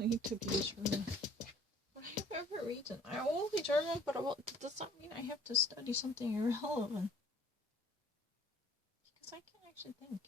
I need to be German. But I have every reason. I will be German, but does that mean I have to study something irrelevant? Because I can't actually think.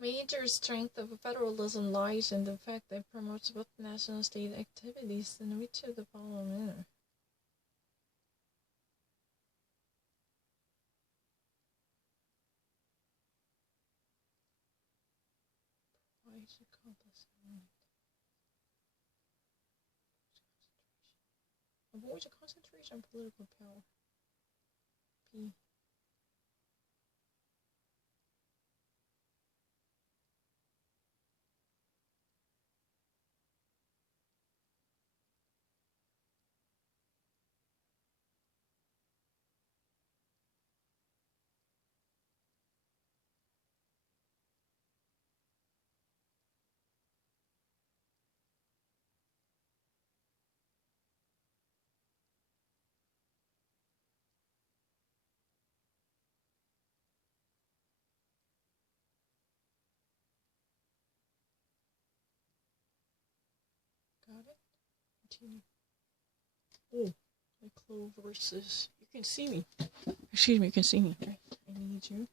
Major strength of federalism lies in the fact that it promotes both national state activities in which of the following manner. Why is it called this? Avoid a concentration of political power. P. Got it? Continue. Oh, my clue versus. You can see me. Excuse me, you can see me. Okay. I need you.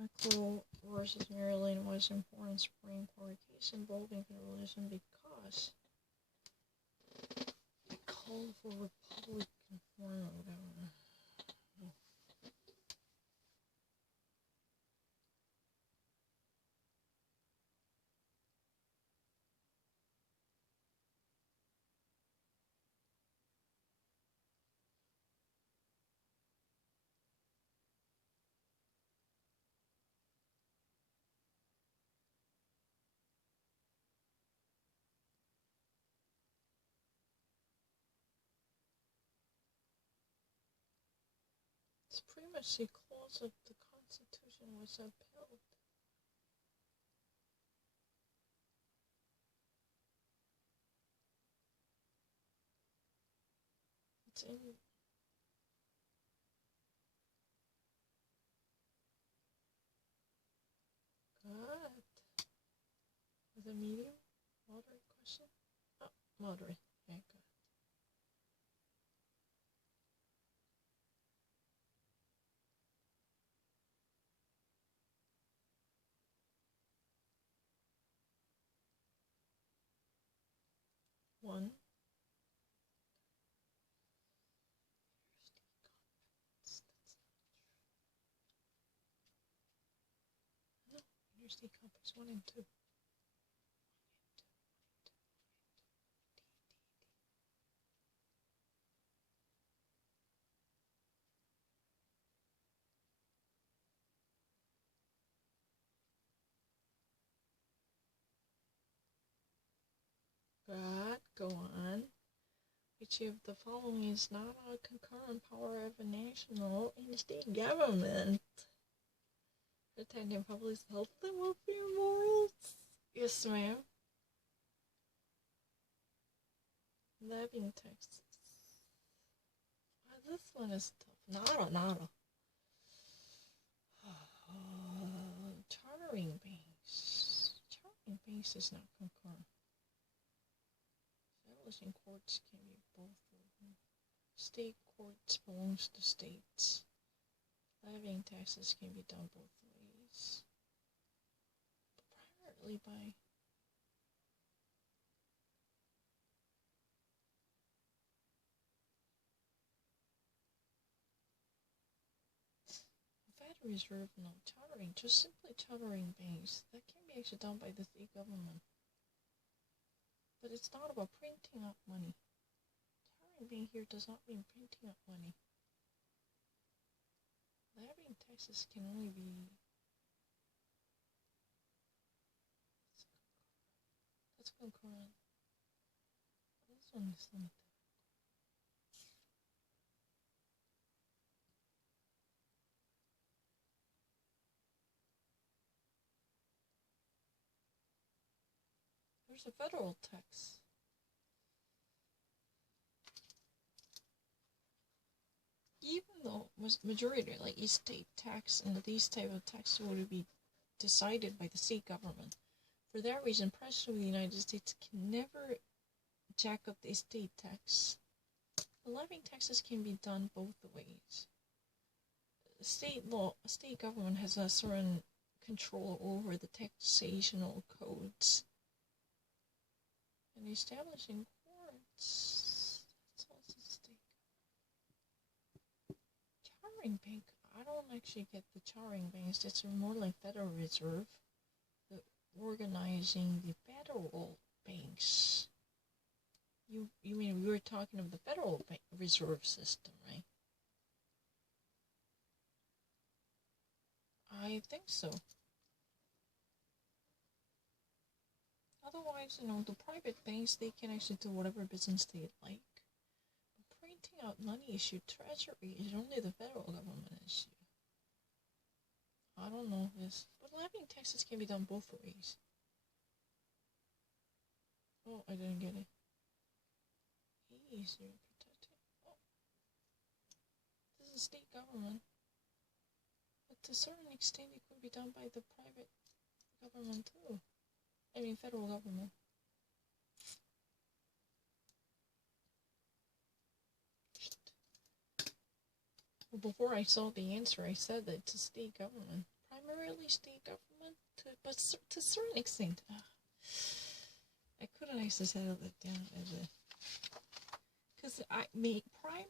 McClough versus Maryland was an important Supreme Court case involving federalism because it called for Republican form or whatever. Supremacy clause of the Constitution was upheld. It's in. God. With a medium? Moderate question? Oh, moderate. Yeah, good. One. No, interstate compass 1 and 2. God, go on. Which of the following is not a concurrent power of a national and state government? Protecting public health and welfare morals? Yes, ma'am. Levying taxes. This one is tough. Nada. Chartering banks. Chartering banks is not concurrent. Establishing courts can be both. State courts belongs to states. Levying taxes can be done both ways. But primarily by Federal Reserve, no, chartering, just simply chartering banks. That can be actually done by the state government. But it's not about printing out money. Chartering bank here does not mean printing out money. Levying taxes can only be... That's concurrent. This one is limited. There's a federal tax. Even though majority, like estate tax and these type of taxes would be decided by the state government. For that reason, President of the United States can never jack up the estate tax. The levying taxes can be done both ways. State government has a certain control over the taxational codes. And establishing courts, that's also state. Chartering bank, I don't actually get the chartering banks. It's more like Federal Reserve, the organizing the federal banks. You mean we were talking of the Federal Reserve System, right? I think so. Otherwise, the private banks, they can actually do whatever business they like. But printing out money issue, treasury, is only the federal government issue. I don't know this, but levying taxes can be done both ways. Oh, I didn't get it. Easier protected. Oh. This is state government. But to a certain extent, it could be done by the private government too. I mean, federal government. Well, before I saw the answer, I said that it's a state government. Primarily state government, but to a certain extent. I couldn't actually settle it down as a... Because primarily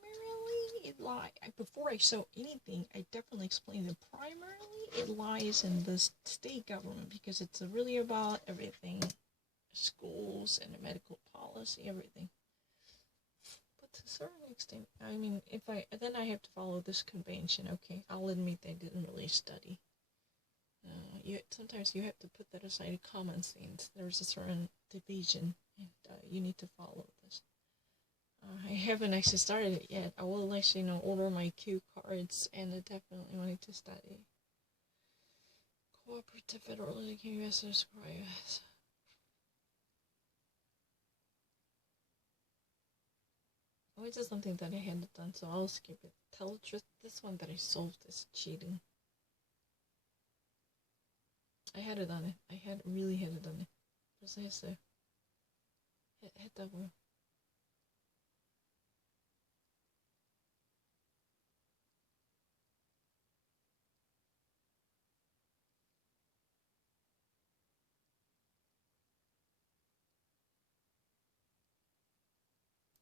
it lies... Before I saw anything, I definitely explained that primarily it lies in the state government because it's really about everything. Schools and the medical policy, everything. But to a certain extent, I mean, then I have to follow this convention. Okay, I'll admit I didn't really study. Sometimes you have to put that aside common sense. There's a certain division, and you need to follow this. I haven't actually started it yet. I will actually, order my cue cards, and I definitely wanted to study. Cooperative Federal Education U.S. requires. Which is something that I hadn't done, so I'll skip it. Tell the truth, this one that I solved is cheating. I had it on it. Really had it on it. Precisely. Hit that wheel.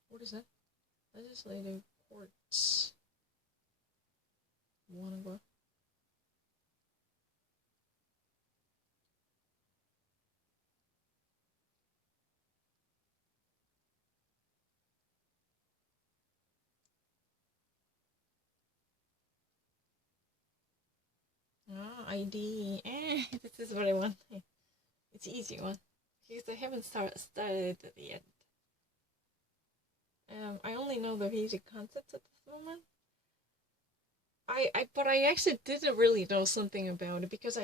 What is that? Legislative courts. Wanna go? ID. This is what I want. It's an easy one. Because I haven't started it yet. I only know the basic concepts at this moment. But I actually didn't really know something about it because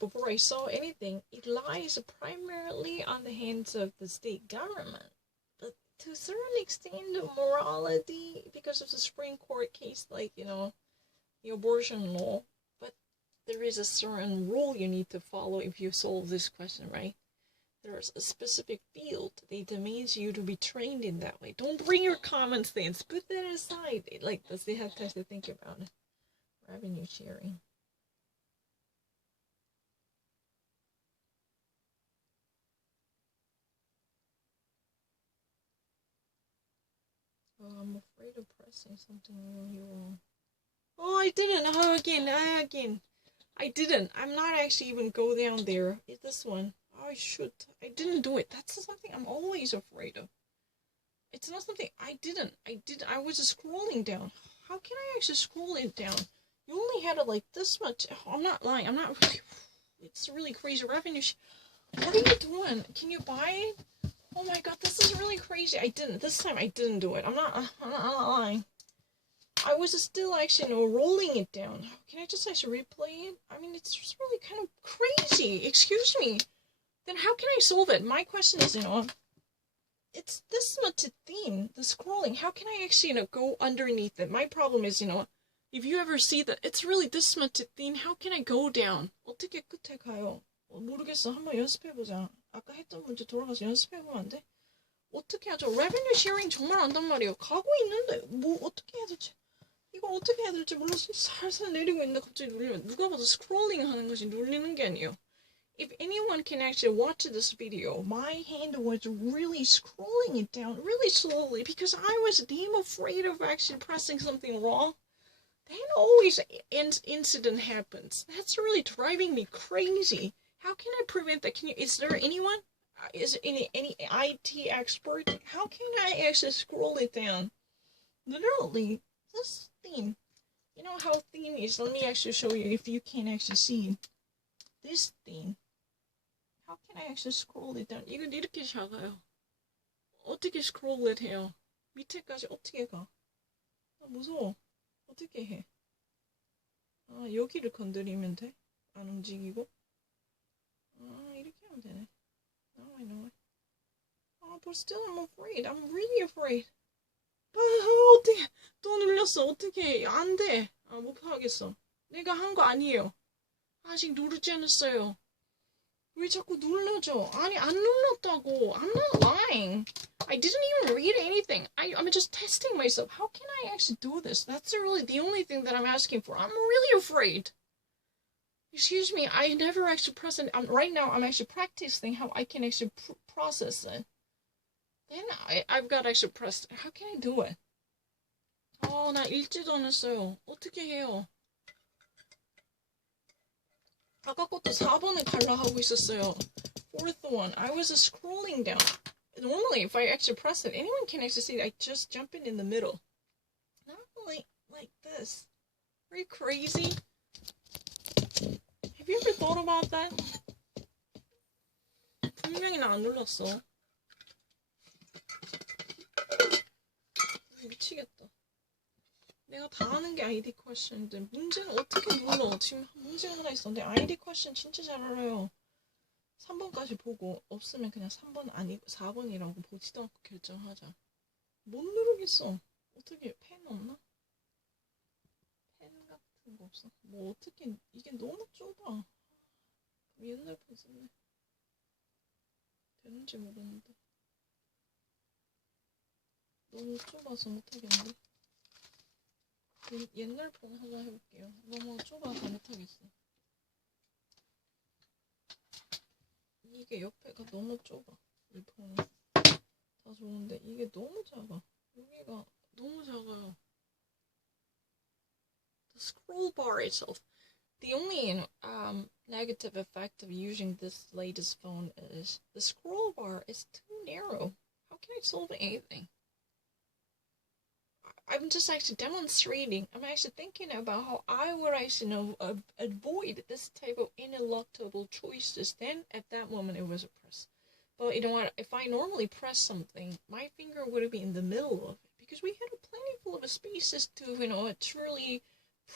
before I saw anything, it lies primarily on the hands of the state government. But to a certain extent, the morality, because of the Supreme Court case, like, the abortion law, but there is a certain rule you need to follow if you solve this question, right? There's a specific field. They demand you to be trained in that way. Don't bring your common sense. Put that aside. They have time to think about it. Revenue sharing. Oh, I'm afraid of pressing something really wrong. Oh, I didn't. Oh, again. I didn't. I'm not actually even go down there. It's this one. Oh, I should. I didn't do it. That's something I'm always afraid of. It's not something I didn't. I was just scrolling down. How can I actually scroll it down? You only had it like this much. Oh, I'm not lying. I'm not really. It's really crazy revenue. What are you doing? Can you buy it? Oh my god, this is really crazy. I didn't. This time I didn't do it. I'm not lying. I was still actually, rolling it down. Can I just actually replay it? I mean, it's just really kind of crazy. Excuse me. Then how can I solve it? My question is, it's this much a theme, the scrolling. How can I actually, go underneath it? My problem is, if you ever see that it's really this much a theme, how can I go down? 어떻게 끝에 가요? 모르겠어. 한번 연습해보자. 아까 했던 문제 돌아가서 연습해보면 안 돼? 어떻게 하죠? 레베뉴 쉐어링 정말 안단 말이에요. 가고 있는데 뭐 어떻게 해야 될지 이거 어떻게 해야 될지 몰라서 살살 내리고 있는데 갑자기 눌리면 누가 봐도 스크롤링 하는 것이 눌리는 게 아니에요. If anyone can actually watch this video, my hand was really scrolling it down really slowly because I was damn afraid of actually pressing something wrong. Then always an incident happens. That's really driving me crazy. How can I prevent that? Is there anyone? Is any IT expert? How can I actually scroll it down? Literally, this theme. You know how theme is? Let me actually show you if you can actually see this theme. How can I actually scroll it down? 이건 이렇게 작아요. 어떻게 scroll it 해요? 밑에까지 어떻게 가? 아, 무서워. 어떻게 해? 아, 여기를 건드리면 돼? 안 움직이고? 아, 이렇게 하면 되네. Now I know it. Oh, but still I'm afraid. I'm really afraid. 아, 어떡해. 또 눌렸어. 어떡해. 안 돼. 아, 못 하겠어. 내가 한 거 아니에요. 아직 누르지 않았어요. 왜 자꾸 눌러줘? 아니, 안 눌렀다고. I'm not lying. I didn't even read anything. I'm just testing myself. How can I actually do this? That's really the only thing that I'm asking for. I'm really afraid. Excuse me, I never actually press it. Right now, I'm actually practicing how I can actually process it. Then I've got actually pressed. How can I do it? 나 읽지도 않았어요. 어떻게 해요? 아까 것도 4번을 갈라 하고 있었어요. Fourth one, I was scrolling down. Normally, if I actually press it, anyone can actually see I just jump in the middle. Not like this. Are you crazy? Have you ever thought about that? 분명히 나 안 눌렀어. 미치겠다. 내가 다 아는 게 ID 퀘션인데 문제는 어떻게 눌러? 지금 문제가 하나 있었는데 ID 퀘션 진짜 잘 알아요. 3번까지 보고 없으면 그냥 3번 아니고 4번이라고 보지도 않고 결정하자. 못 누르겠어. 어떻게 펜 없나? 펜 같은 거 없어? 뭐 어떻게 이게 너무 좁아. 옛날 폰 쓸래. 되는지 모르는데. 너무 좁아서 못하겠는데. 옛날 폰 하나 해볼게요. 너무 좁아서 못하겠어. 이게 옆에가 너무 좁아. 이 폰이. 다 좋은데 이게 너무 작아. 여기가 너무 작아요. The scroll bar itself. The only negative effect of using this latest phone is the scroll bar is too narrow. How can I solve anything? I'm just actually demonstrating. I'm actually thinking about how I would actually avoid this type of ineluctable choices. Then at that moment it was a press. But you know what? If I normally press something, my finger would be in the middle of it because we had plenty full of spaces to truly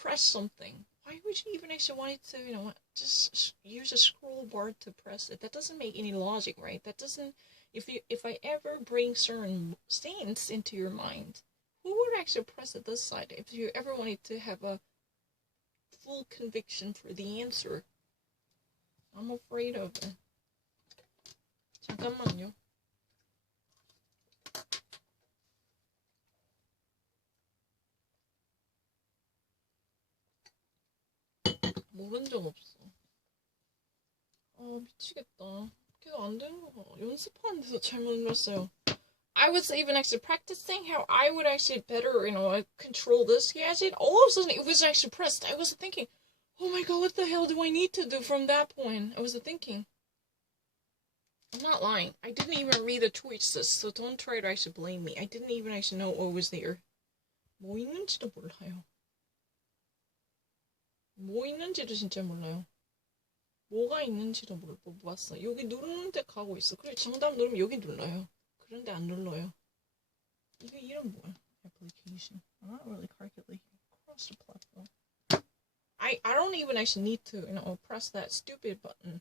press something. Why would you even actually want it to just use a scroll bar to press it? That doesn't make any logic, right? That doesn't. If I ever bring certain things into your mind. Who would actually press it this side if you ever wanted to have a full conviction for the answer? I'm afraid of it. 잠깐만요. 모른 적 없어. 미치겠다. 계속 안 되는 거 봐. 연습하는 데서 잘못 눌렀어요. I was even actually practicing how I would actually better, control this gadget. All of a sudden, it was actually pressed. I was thinking, oh my god, what the hell do I need to do from that point? I was thinking. I'm not lying. I didn't even read the choices, so don't try to actually blame me. I didn't even actually know what was there. 뭐 있는지도 몰라요. 뭐 있는지도 진짜 몰라요. 뭐가 있는지도 못 봤어. 여기 누르는데 가고 있어. 그래, 정답 누르면 여기 눌러요. 그런데 안 눌러요. 이거 이름 뭐야? Application. I'm not really calculating across the platform. I don't even actually need to, press that stupid button.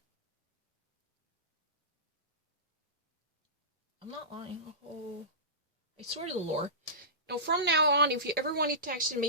I'm not lying. Oh, I swear to the Lord. From now on, if you ever wanted to actually make